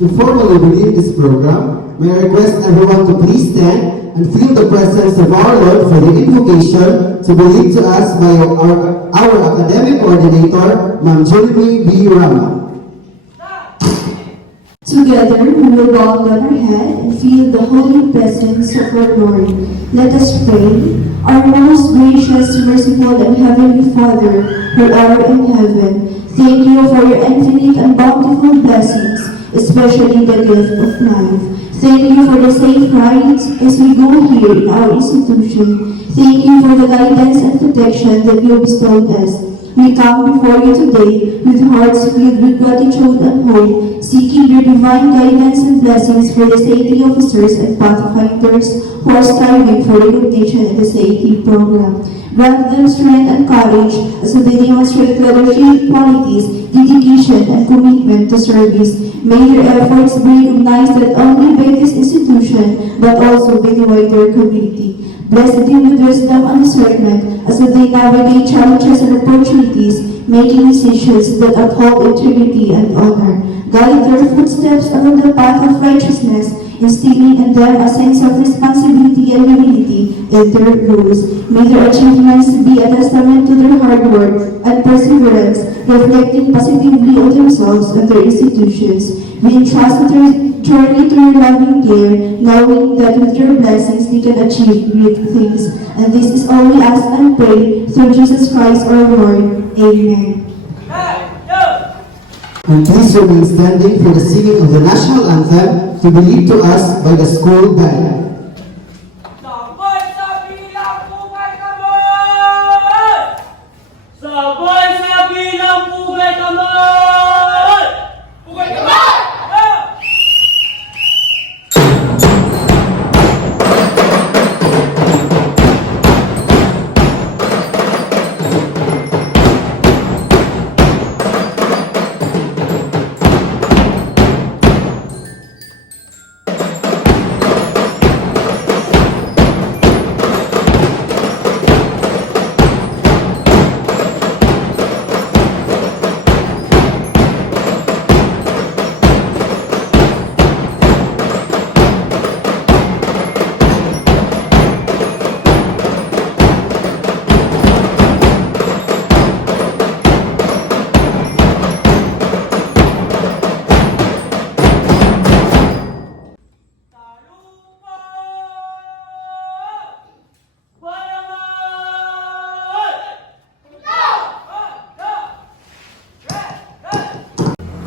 To formally begin this program, may I request everyone to please stand and feel the presence of our Lord for the invocation to be led to us by our academic coordinator, Ma'am Jeremy B. Rama. Together, we will bow on our head and feel the holy presence of our Lord. Let us pray. Our most gracious, merciful, and heavenly Father, who art in heaven, thank you for your infinite and bountiful blessings, especially the gift of life. Thank you for the safe rides as we go here in our institution. Thank you for the guidance and protection that you bestowed us. We come before you today with hearts filled with gratitude and hope, seeking your divine guidance and blessings for the safety officers and pathfinders who are striving for recognition in the safety program. Grant them strength and courage as they demonstrate leadership qualities, dedication, and commitment to service. May their efforts be recognized not only by this institution but also by the wider community. Bless them with wisdom and discernment as they navigate challenges and opportunities, making decisions that uphold integrity and honor. Guide their footsteps along the path of righteousness, instilling in them a sense of responsibility and humility in their roles. May their achievements be a testament to their hard work and perseverance, reflecting positively on themselves and their institutions. We entrust their journey to your loving care, knowing that with your blessings they can achieve great things. And this is all we ask and pray through Jesus Christ our Lord. Amen. And please remain standing for the singing of the national anthem to be led to us by the school band. Sabay sa bilang pugay kamay! Sabay sa bilang pugay kamay! Pugay kamay!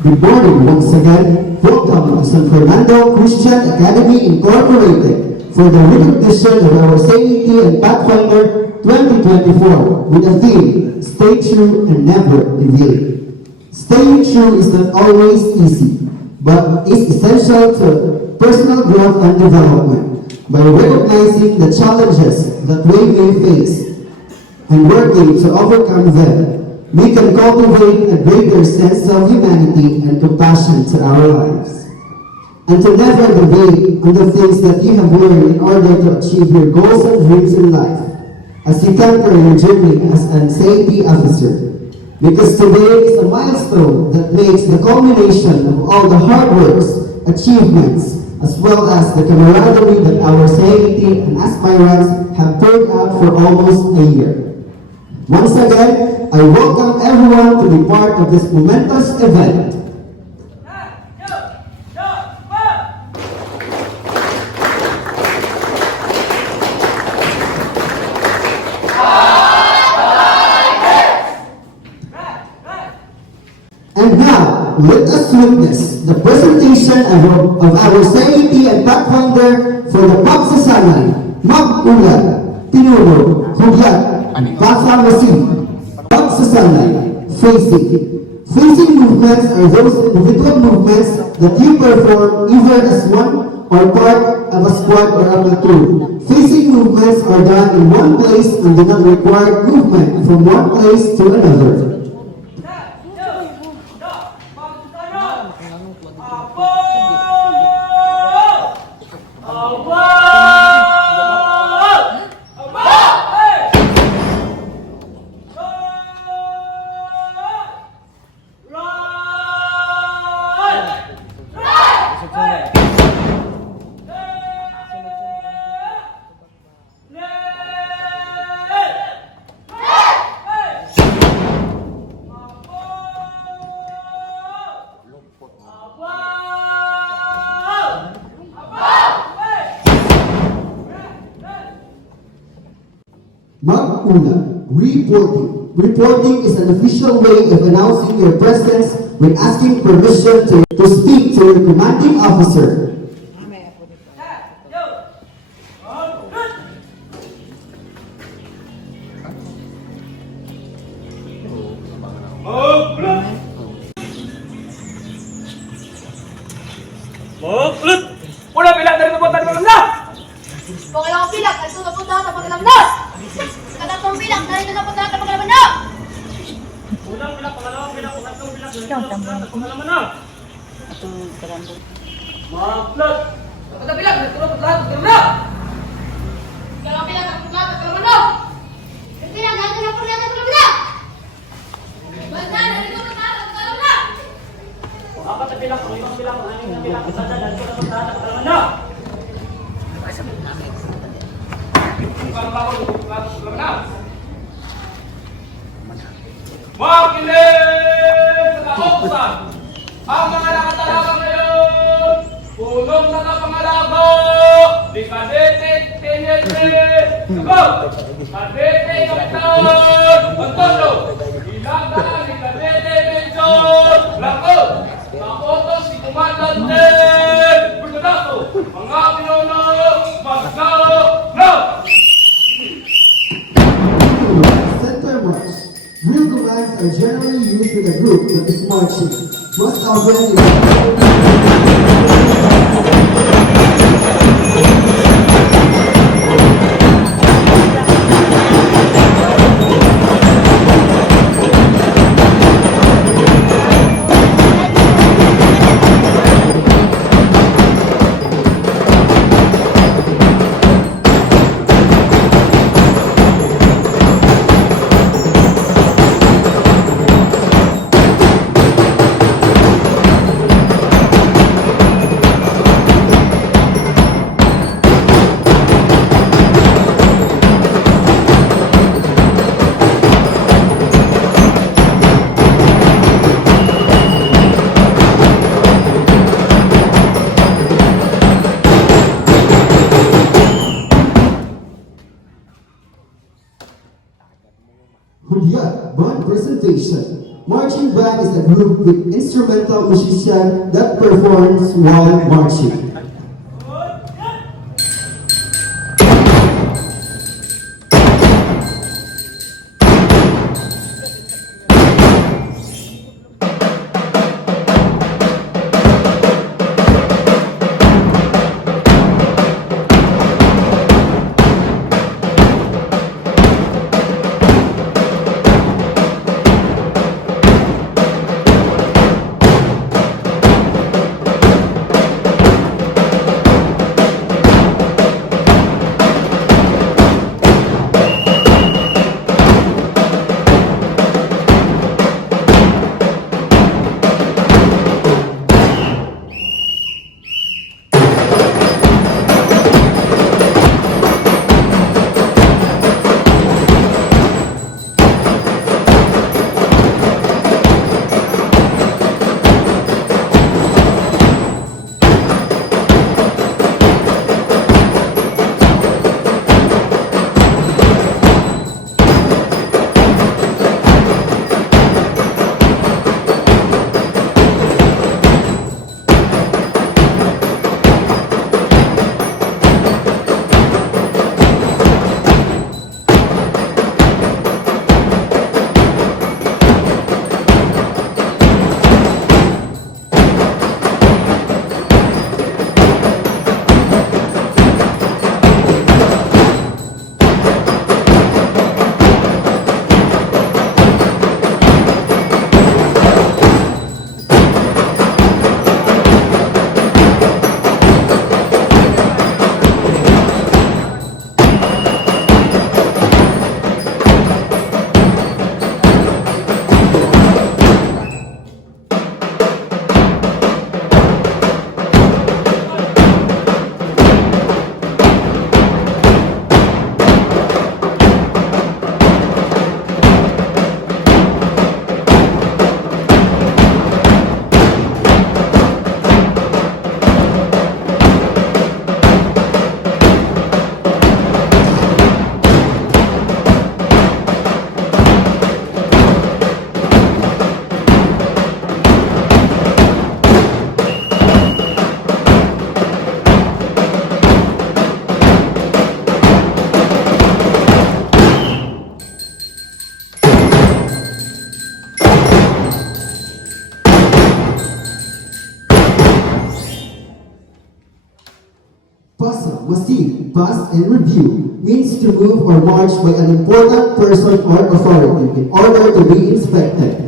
Good morning once again. Welcome to San Fernando Christian Academy Incorporated for the recognition of our Saintly and Pathfinder 2024 with the theme, Stay True and Never Reveal. Staying true is not always easy, but is essential to personal growth and development. By recognizing the challenges that we may face and working to overcome them, we can cultivate a greater sense of humanity and compassion to our lives. And to never deviate on the things that you have learned in order to achieve your goals and dreams in life as you conquer your journey as an safety officer. Because today is a milestone that makes the culmination of all the hard works, achievements, as well as the camaraderie that our safety and aspirants have turned out for almost a year. Once again, I welcome everyone to be part of this momentous event. And now, let us witness the presentation of our Safety and Pathfinder for the Pagsasanay, Mag-Ulan, Pinuno, Huglat, Pagsamasig, Pagsasanay, Facing. Facing movements are those individual movements that you perform either as one or part of a squad or a platoon. Facing movements are done in one place and do not require movement from one place to another. Una, reporting. Reporting is an official way of announcing your presence when asking permission to speak to your commanding officer. Maglut! Una bilang dari kekuatan malam na! Pangalawang bilang, ay sumapunta sa pagkalamnas! Katatlong bilang, dahil na napunta sa pagkalaman na! Unang bilang, pangalawang bilang, pangatlong bilang, sa pangalaman na! Maglut! Kapatang bilang, nagtulog lahat ng na! Ikalawang bilang, nagtulog lahat ng pagkalaman na! Kasi lang, dahil na napunta sa pagkalaman na! Basta, nagtulog lahat ng pagkalaman na! Apat na bilang, pangalimang bilang, pangalimang na bilang, isa na, dahil ko na punta sa pangalaman na! Makinig sa kautusan! Ang mga nakatalaga ngayon, punong na kapangalago ni Kadete Teniente Sagot! Kadete Kapitan Antonio! Ilaga ni Kadete Benson Lakot! Nakotos si Komandante Bertolaso! Mga pinuno, magsao na! Center march. Drill commands are generally used with a group that is marching. Most often, Hudyat Band Presentation. Marching band is a group with instrumental musician that performs while marching. see, pass, and review means to move or march by an important person or authority in order to be inspected.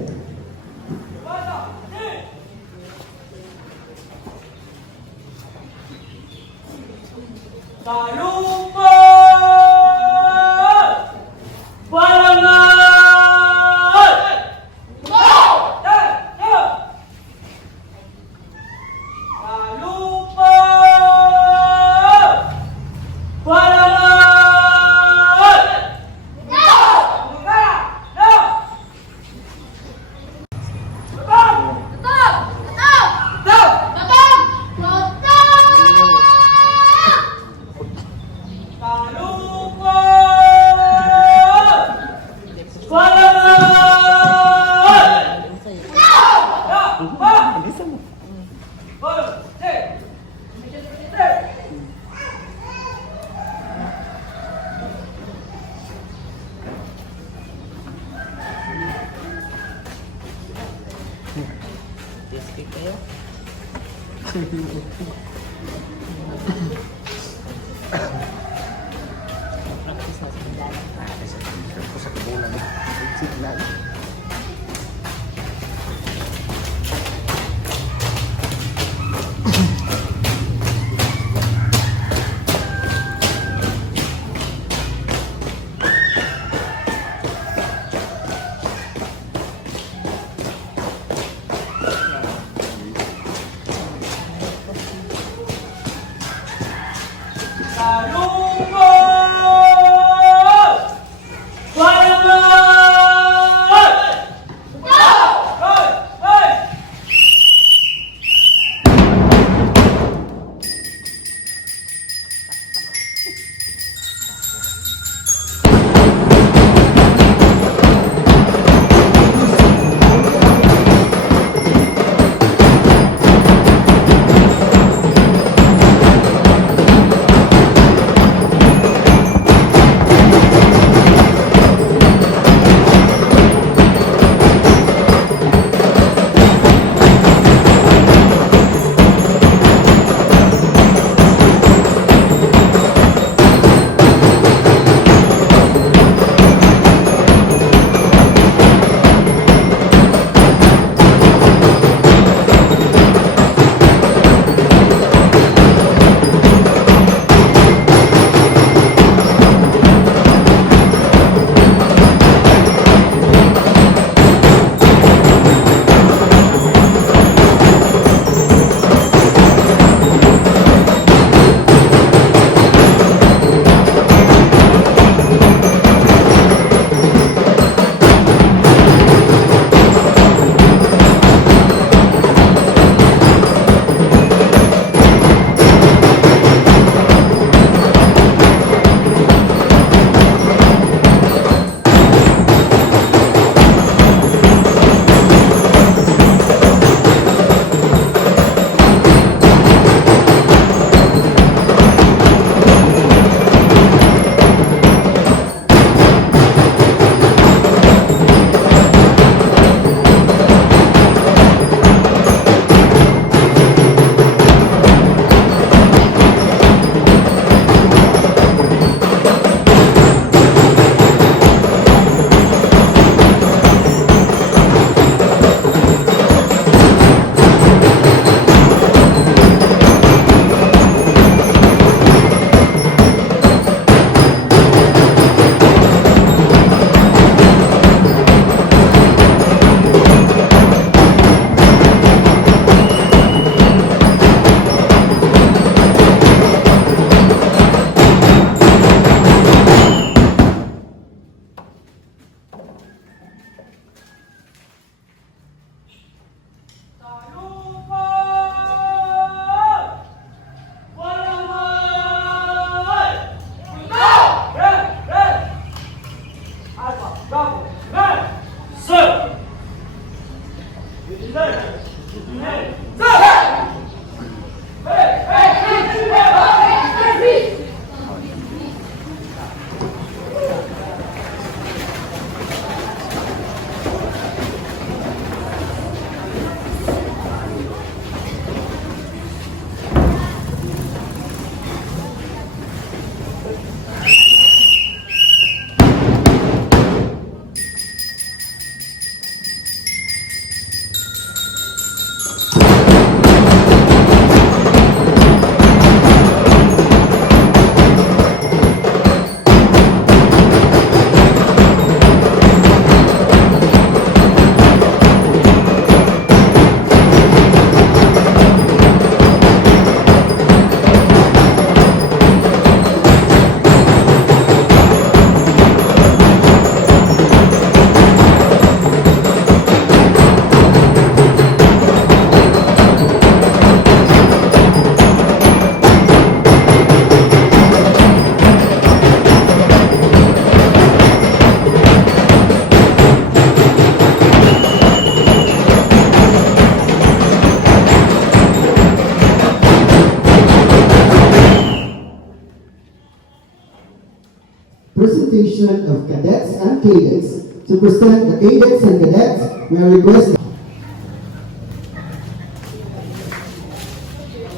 Talumpay! Barangay! Talumpay! Barangay! Talumpay! Barangay! presentation of cadets and cadets. To present the cadets and cadets, we are requesting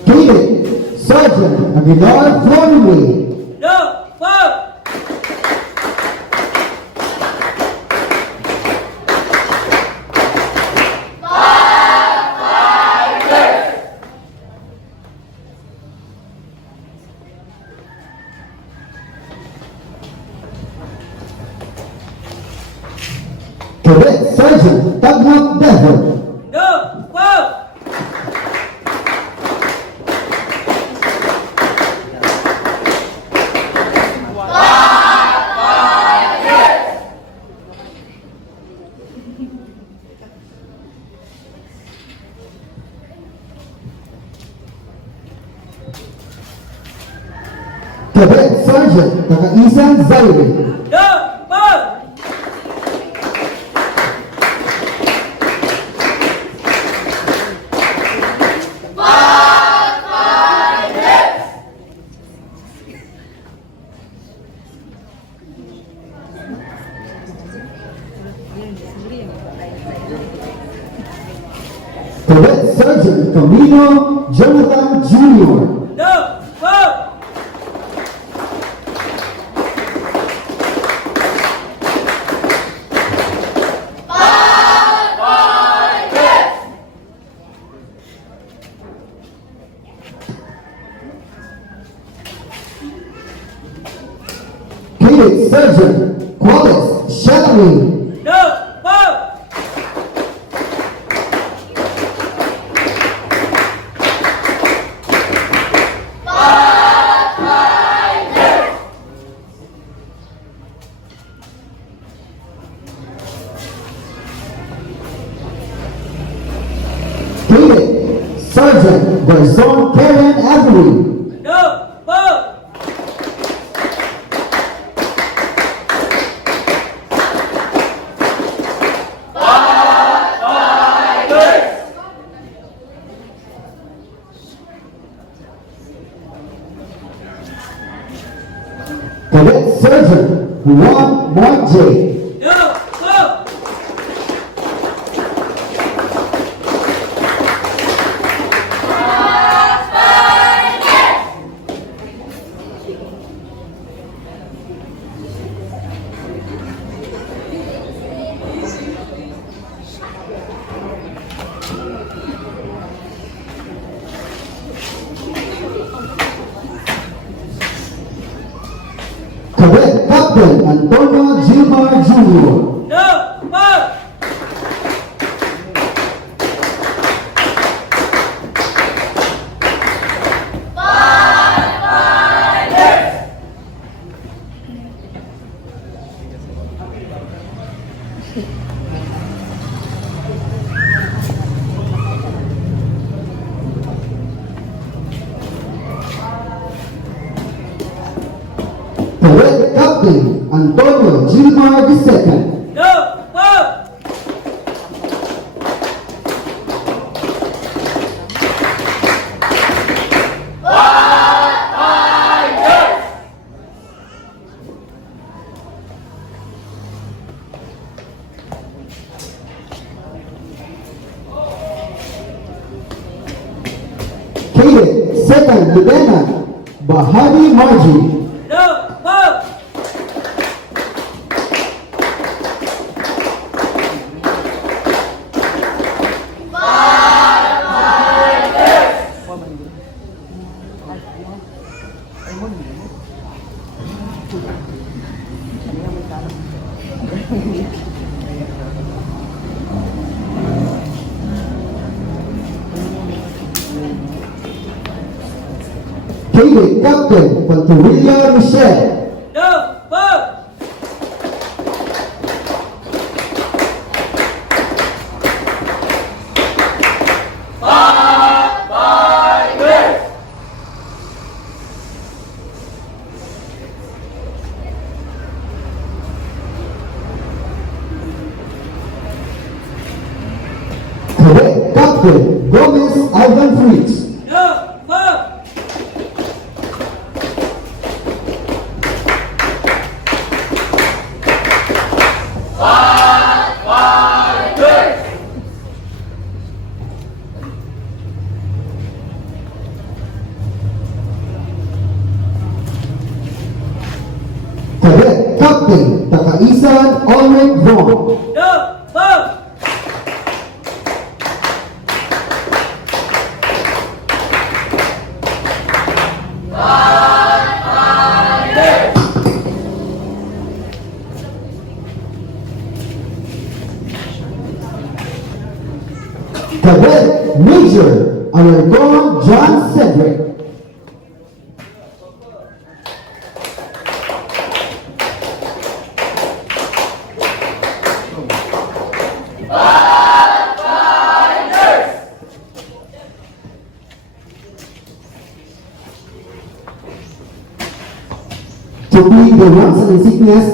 Cadet Sergeant Aguilar Florimway. No! Vote! Cadet Sergeant Taglog Devon. No! Vote! Cadet Sergeant Takaisan Zaire. No! Vote! Cadet Sergeant Camilo Jonathan Jr. No! Vote! Cadet Sergeant Qualis Shelly. No! Vote! Cadet Sergeant Garzon Karen Avery. No! Vote! Cadet Sergeant Juan Monje. No! Vote! Cadet Captain Antonio Gilmar Jr. No! Vote! Cadet Captain Antonio Gilmar II. No! Vote! Cadet Second Lieutenant Bahari Margie. No! Vote! Cadet Captain Panturilla Michelle. No! Vote! Cadet Captain Gomez Ivan Fritz. No! Vote! Captain Takaisan Ulrich Von. Go! Go! Cadet Major Alarcon John Cedric. To plead the ranks and insignias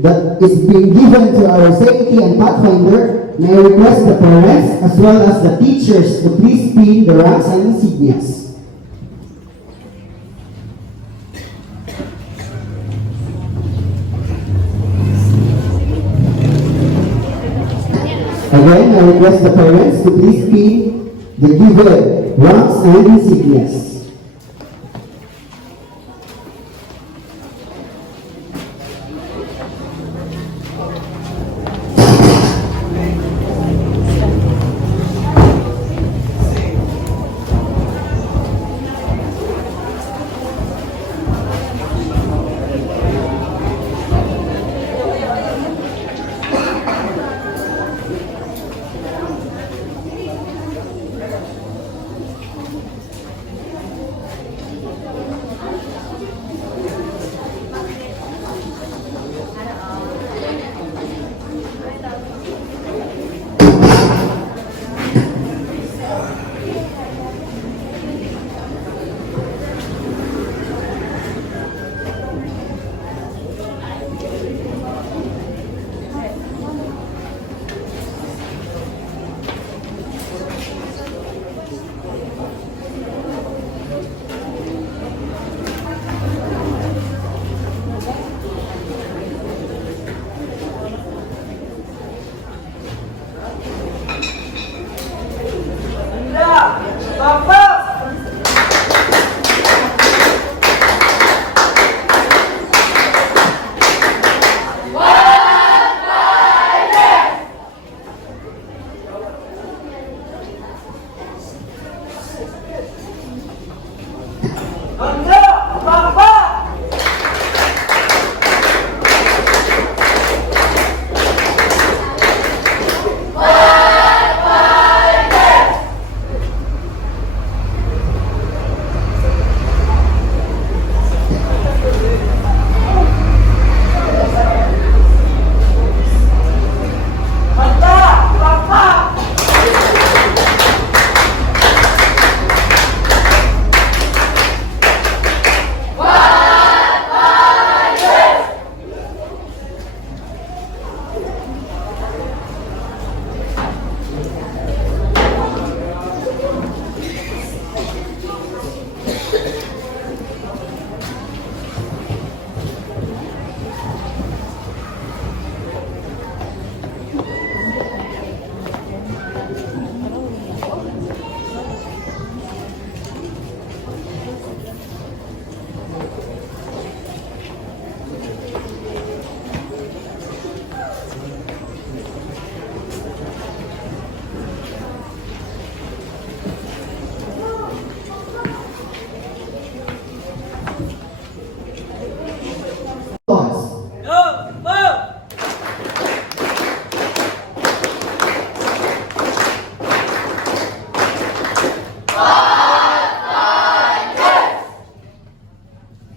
that is being given to our Sanctity and Pathfinder, may I request the parents as well as the teachers to please pin the ranks and insignias. Again, I request the parents to please pin the given ranks and insignias.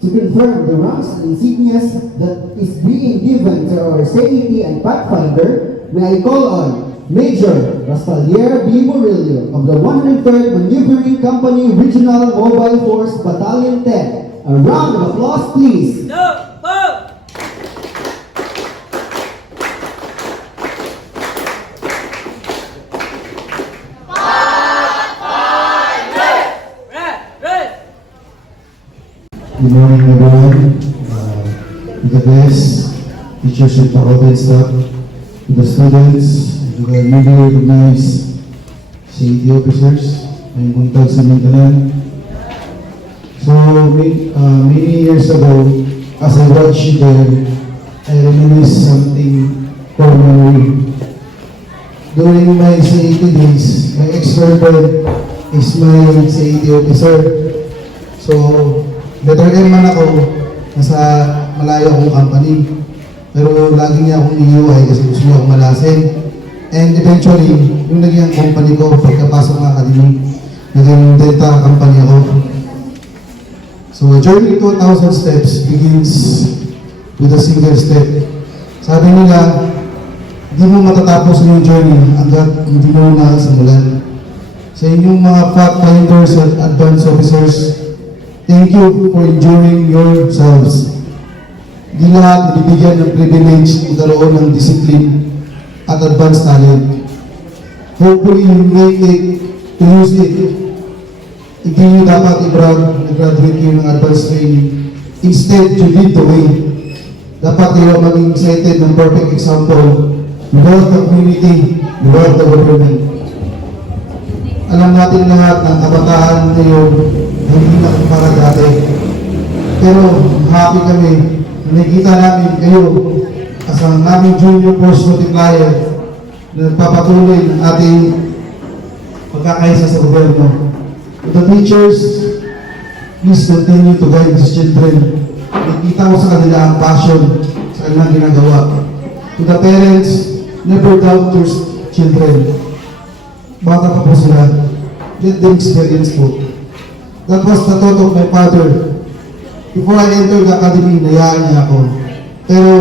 To confirm the ranks and insignias that is being given to our Sanctity and Pathfinder, may I call on Major Raspalier B. Murillo of the 103rd Maneuvering Company Regional Mobile Force Battalion 10. A round of applause, please. Go! Go! Good morning, everyone. The guests, teachers and faculty and staff, the students, the newly recognized CAT officers, and buntag sa Mintanan. So, many years ago, as I watched you there, I reminisce something for memory. During my CAT days, my ex-girlfriend is my CAT officer. So, letter M man ako, nasa malayo akong company. Pero lagi niya akong iiway kasi gusto niya akong malasin. And eventually, yung naging company ko, pagkapasok ng academy, naging Delta company ako. So, a journey to 1,000 steps begins with a single step. Sabi nila, hindi mo matatapos yung journey hanggat hindi mo nakasimulan. Sa inyong mga fact-finders at advanced officers, thank you for enduring yourselves. Di lahat ibibigyan ng privilege magkaroon ng discipline at advanced talent. Hopefully, you may take to use it. Hindi nyo dapat i-brag na graduate kayo ng advanced training. Instead, to lead the way. Dapat kayo maging excited ng perfect example. Without the community, without the government. Alam natin lahat ng kabataan ngayon na hindi na para dati. Pero happy kami na nakikita namin kayo as ang aming junior force multiplier na nagpapatuloy ng ating pagkakaisa sa gobyerno. To the teachers, please continue to guide these children. Nakikita ko sa kanila ang passion sa kanilang ginagawa. To the parents, never doubt your children. Bata pa po sila. Let them experience po. That was the thought of my father. Before I entered the academy, nayaan niya ako. Pero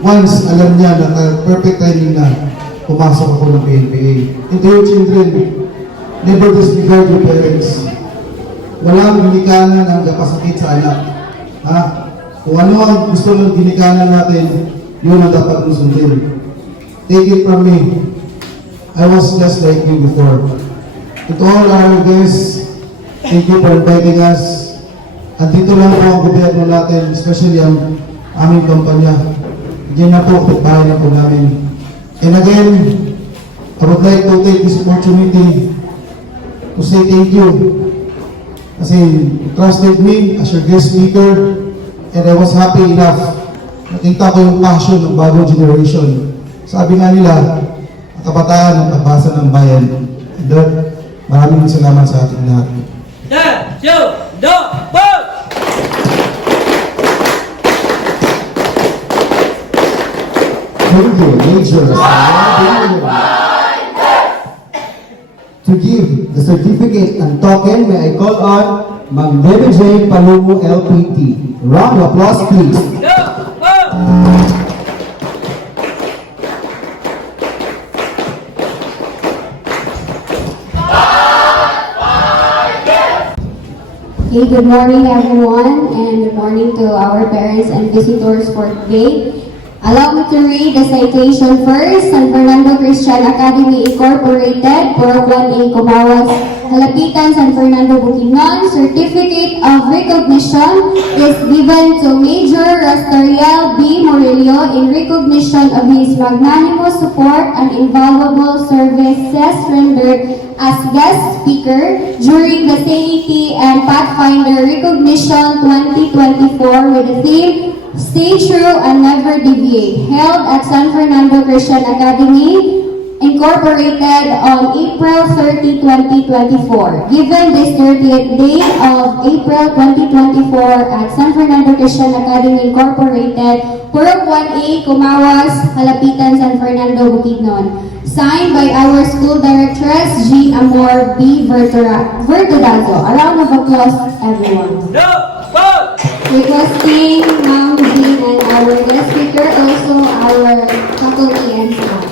once alam niya na perfect timing na, pumasok ako ng PNPA. And to your children, never disregard your parents. Walang ginikanan ang kapasakit sa anak. Ha? Kung ano ang gusto ng ginikanan natin, yun ang dapat mong sundin. Take it from me. I was just like you before. To all our guests, thank you for inviting us. Andito lang po ang gobyerno natin, especially ang aming kampanya. Diyan na po, bahay na po namin. And again, I would like to take this opportunity to say thank you. Kasi you trusted me as your guest speaker, and I was happy enough. Nakita ko yung passion ng bagong generation. Sabi nga nila, ang kabataan ang pagbasa ng bayan. And that, maraming salamat sa ating lahat. Thank you, Major. To give the certificate and token, may I call on Ma'am Debbie J. Palumo, LPT. Round of applause, please. Okay, good morning everyone, and good morning to our parents and visitors for today. Allow me to read the citation first. San Fernando Christian Academy Incorporated, Purok 1A, Comawas, Halapitan, San Fernando, Bukidnon. Certificate of recognition is given to Major Rastariel B. Morelio in recognition of his magnanimous support and invaluable services rendered as guest speaker during the CAT and Pathfinder Recognition 2024 with the theme Stay True and Never Deviate, held at San Fernando Christian Academy Incorporated on April 30, 2024. Given this 30th day of April 2024 at San Fernando Christian Academy Incorporated, Purok 1A, Comawas, Halapitan, San Fernando, Bukidnon. Signed by our school directress, Jean Amor B. Vertudazo. A round of applause, everyone. Requesting Ma'am Jean and our guest speaker, also our faculty and staff.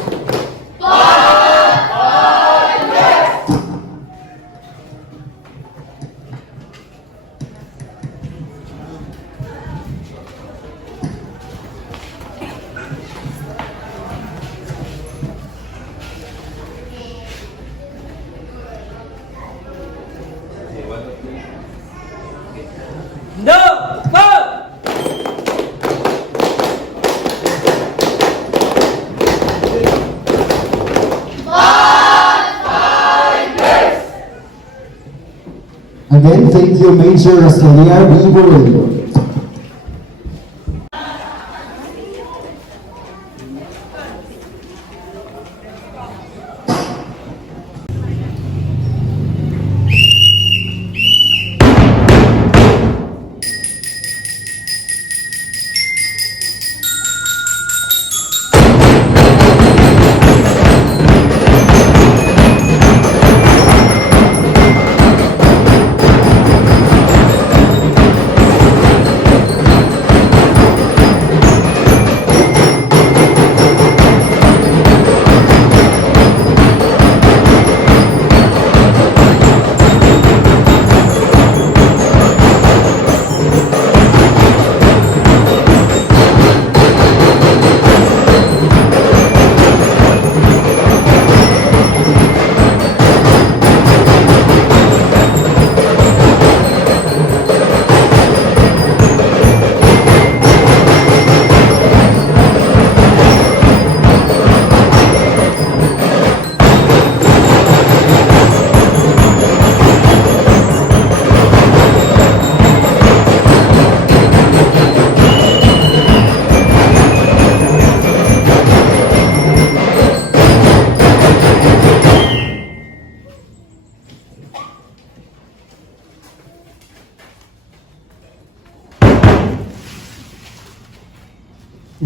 Again, thank you, Major Rastariel B. Morelio.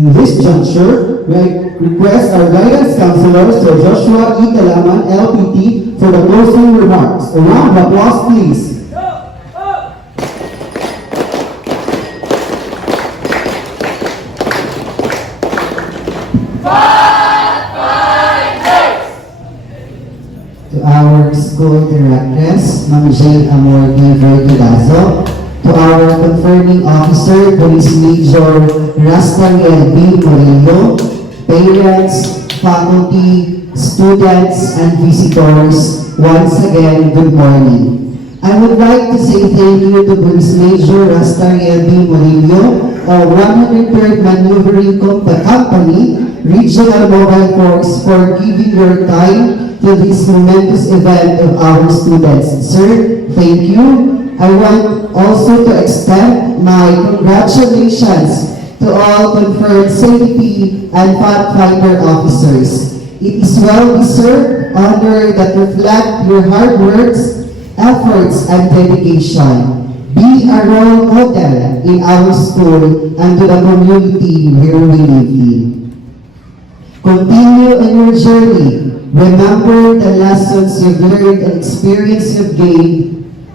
In this juncture, we request our guidance counselor, Sir Joshua E. Talaman, LPT, for the closing remarks. A round of applause, please. To our school directress, Ma'am Jane Amorgi Vertilazo, to our confirming officer, Police Major Rastariel B. Morillo, parents, faculty, students, and visitors, once again, good morning. I would like to say thank you to Police Major Rastariel B. Morillo of 103rd Maneuvering Company, Regional Mobile Force, for giving your time to this momentous event of our students. Sir, thank you. I want also to extend my congratulations to all confirmed safety and pathfinder officers. It is well-deserved honor that reflect your hard works, efforts, and dedication. Be a role model in our school and to the community where we live in. Continue on your journey. Remember the lessons you've learned and experience you've gained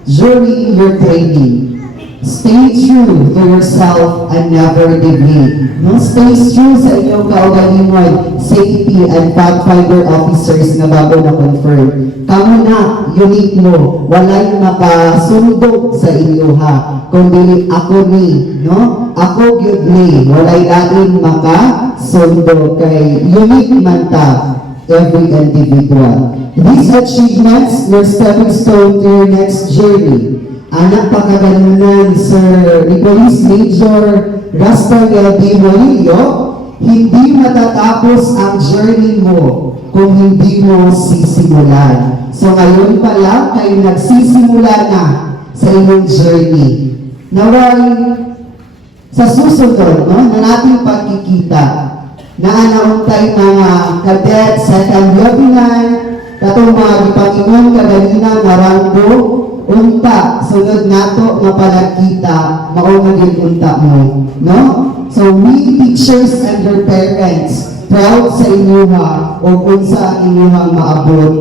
during your training. Stay true to yourself and never deviate. No, stay true sa inyong kaugalingon, safety and pathfinder officers na bago na confirm. Kamu na, unique mo, walay makasundog sa inyo ha. Kundi ako ni, no? Ako gyud ni, walay lain makasundog kay unique man ta. Every individual. These achievements were stepping stone to your next journey. Anak pakaganunan, Sir Police Major Rastariel B. Morillo, hindi matatapos ang journey mo kung hindi mo sisimulan. So ngayon pa lang kayo nagsisimula na sa inyong journey. Naway sa susunod, no, na nating pagkikita, na anauntay mga cadet, second webinar, katong mga gipangingon kaganina maranggo, unta, sunod nato nga panagkita, maunagin unta mo. No? So we teachers and your parents, proud sa inyuha o unsa inyuhang maabot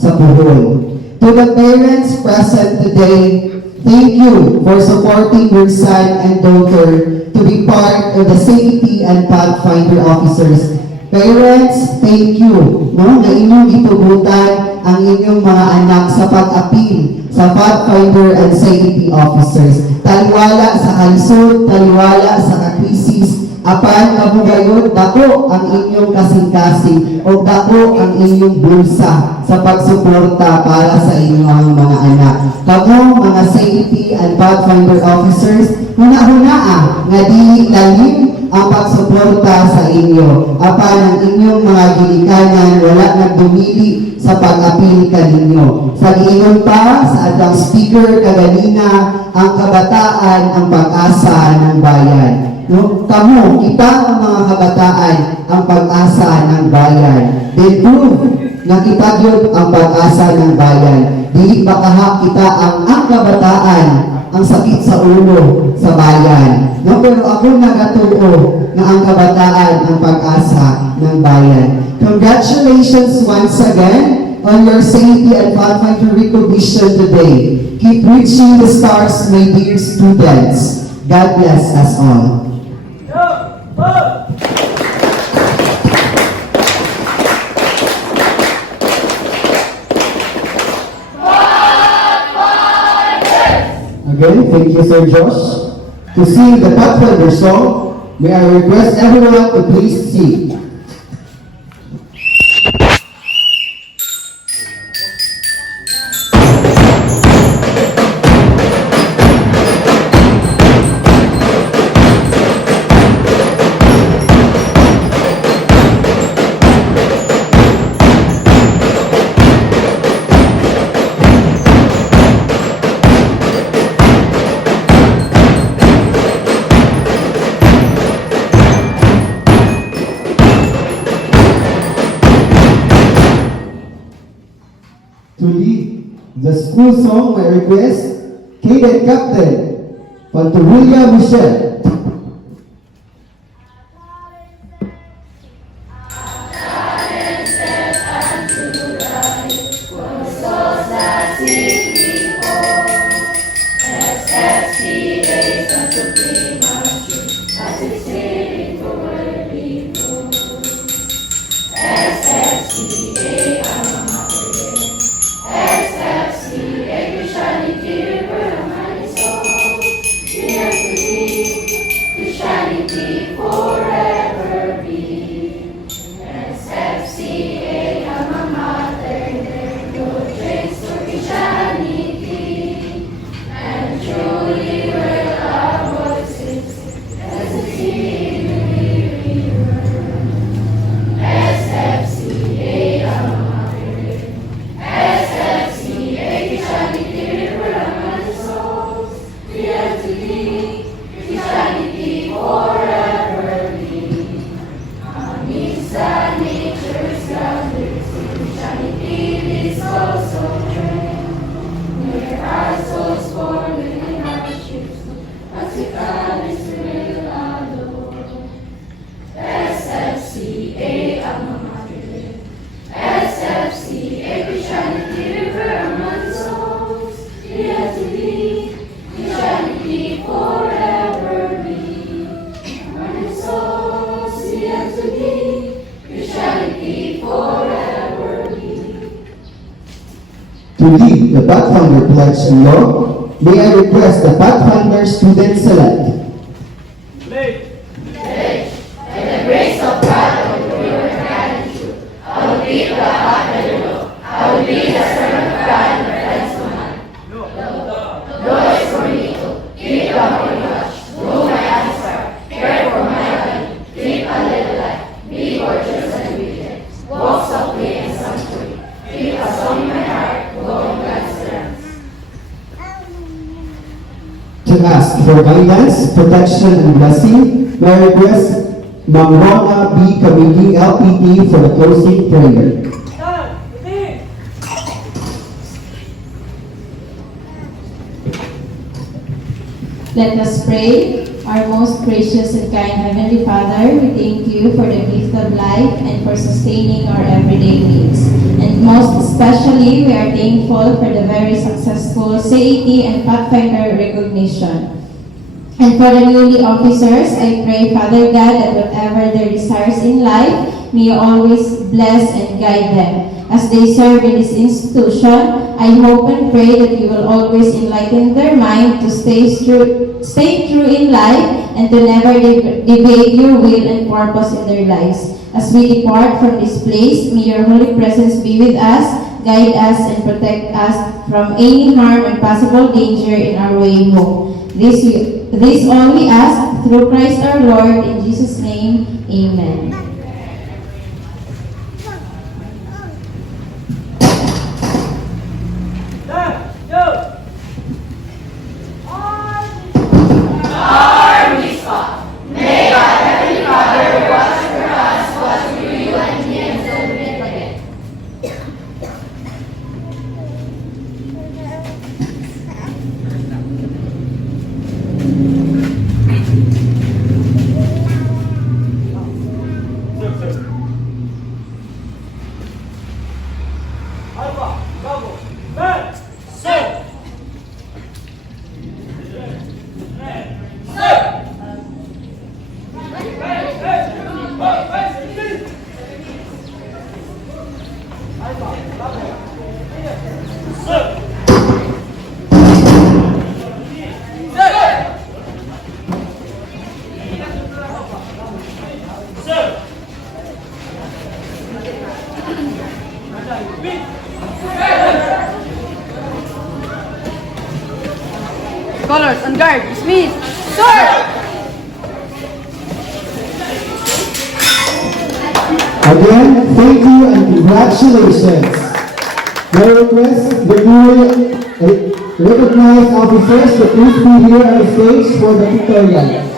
sa buhol. To the parents present today, thank you for supporting your son and daughter to be part of the safety and pathfinder officers. Parents, thank you, no, na inyong itugutan ang inyong mga anak sa pag-apil sa pathfinder and safety officers. Taliwala sa kalisod, taliwala sa kakrisis, apan kabugayon, dako ang inyong kasing-kasing o dako ang inyong bulsa sa pagsuporta para sa inyong mga anak. Kamu, mga safety and pathfinder officers, huna-hunaa nga dili lalim ang pagsuporta sa inyo. Apan ang inyong mga ginikanan wala nagdumili sa pag-apil kaninyo. Sa giingon pa sa atang speaker kaganina, ang kabataan ang pag-asa ng bayan. No? Kamu, kita ang mga kabataan ang pag-asa ng bayan. They prove na kita yun ang pag-asa ng bayan. Dili ba kaha kita ang kabataan ang sakit sa ulo sa bayan. No? Pero ako nagatuo na ang kabataan ang pag-asa ng bayan. Congratulations once again on your safety and pathfinder recognition today. Keep reaching the stars, my dear students. God bless us all. Again, thank you, Sir Josh. To sing the Pathfinder song, may I request everyone to please sing. To lead the school song, my request, Cadet Captain Panturia Michelle. To lead the Pathfinder Pledge and Law, may I request the Pathfinder student select. Late. To ask for guidance, protection, and blessing, may I request Ma'am Rona B. Kamigi, LPT, for the closing prayer. Dad, Iti. Let us pray. Our most gracious and kind Heavenly Father, we thank you for the gift of life and for sustaining our everyday needs. And most especially, we are thankful for the very successful CAT and Pathfinder recognition. And for the newly officers, I pray, Father God, that whatever their desires in life, may you always bless and guide them. As they serve in this institution, I hope and pray that you will always enlighten their mind to stay true in life and to never debate your will and purpose in their lives. As we depart from this place, may your holy presence be with us, guide us, and protect us from any harm and possible danger in our way home. This all we ask through Christ our Lord. In Jesus' name, amen. Dad, yo. Alpha, Bravo, Man, Set. Colors on guard. Dismiss. Sir! Again, thank you and congratulations. May I request the newly recognized officers to please be here on the stage for the pictorial.